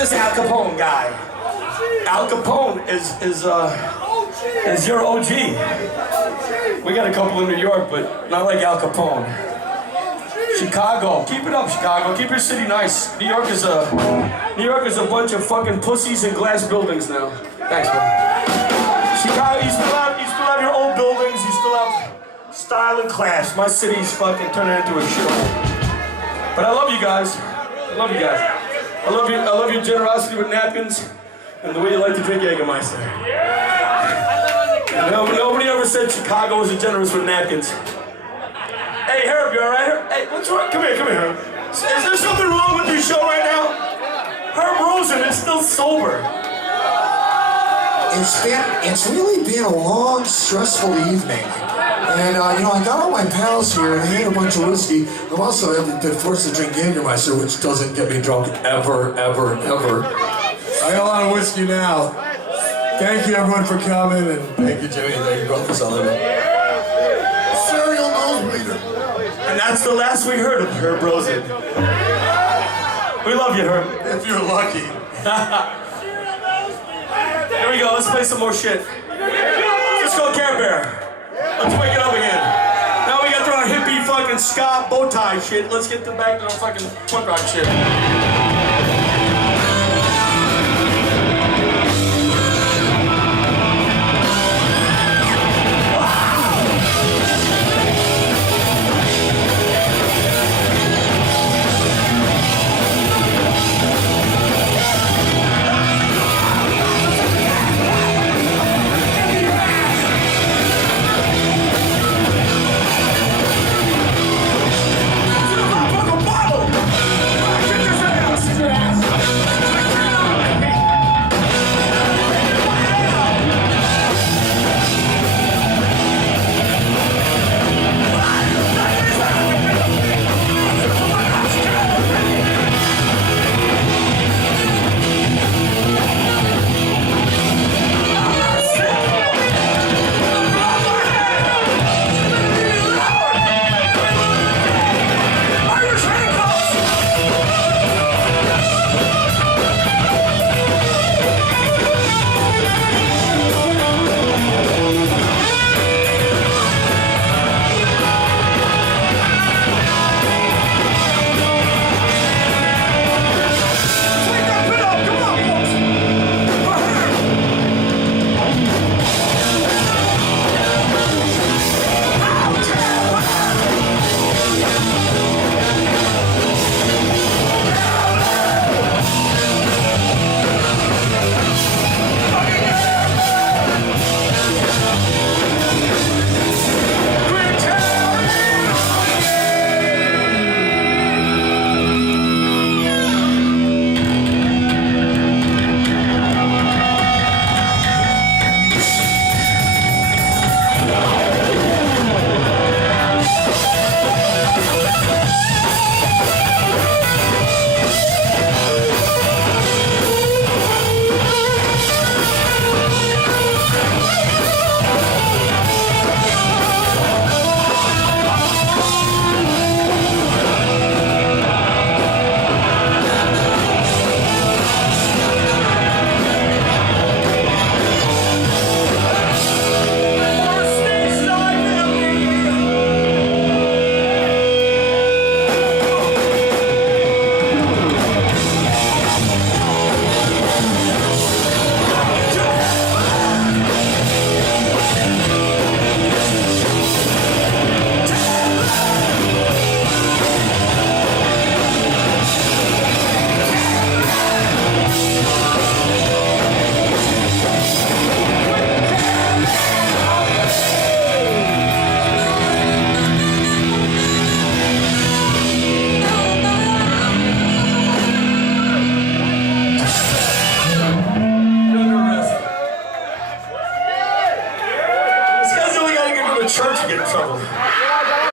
this Al Capone guy. Al Capone is your OG. We got a couple in New York, but not like Al Capone. Chicago, keep it up, Chicago. Keep your city nice. New York is a bunch of fucking pussies and glass buildings now. Thanks, man. Chicago, you still have your old buildings. You still have style and class. My city's fucking turning into a shithole. But I love you guys. I love you guys. I love your generosity with napkins and the way you like to drink Jägermeister. Nobody ever said Chicago wasn't generous with napkins. Hey, Herb, you alright? Hey, what's wrong? Come here, Herb. Is there something wrong with your show right now? Herb Rosen is still sober. It's really been a long, stressful evening. And, I got all my pals here and I had a bunch of whiskey. I've also been forced to drink Jägermeister, which doesn't get me drunk ever. I got a lot of whiskey now. Thank you, everyone, for coming, and thank you, Jimmy, and thank you, Brother Sullivan. Serial nosebleeder. And that's the last we heard of Herb Rosen. We love you, Herb. If you're lucky. Here we go, let's play some more shit. Let's go Care Bear. Let's wake it up again. Now we got through our hippie fucking ska bow tie shit. Let's get back to our fucking punk rock shit.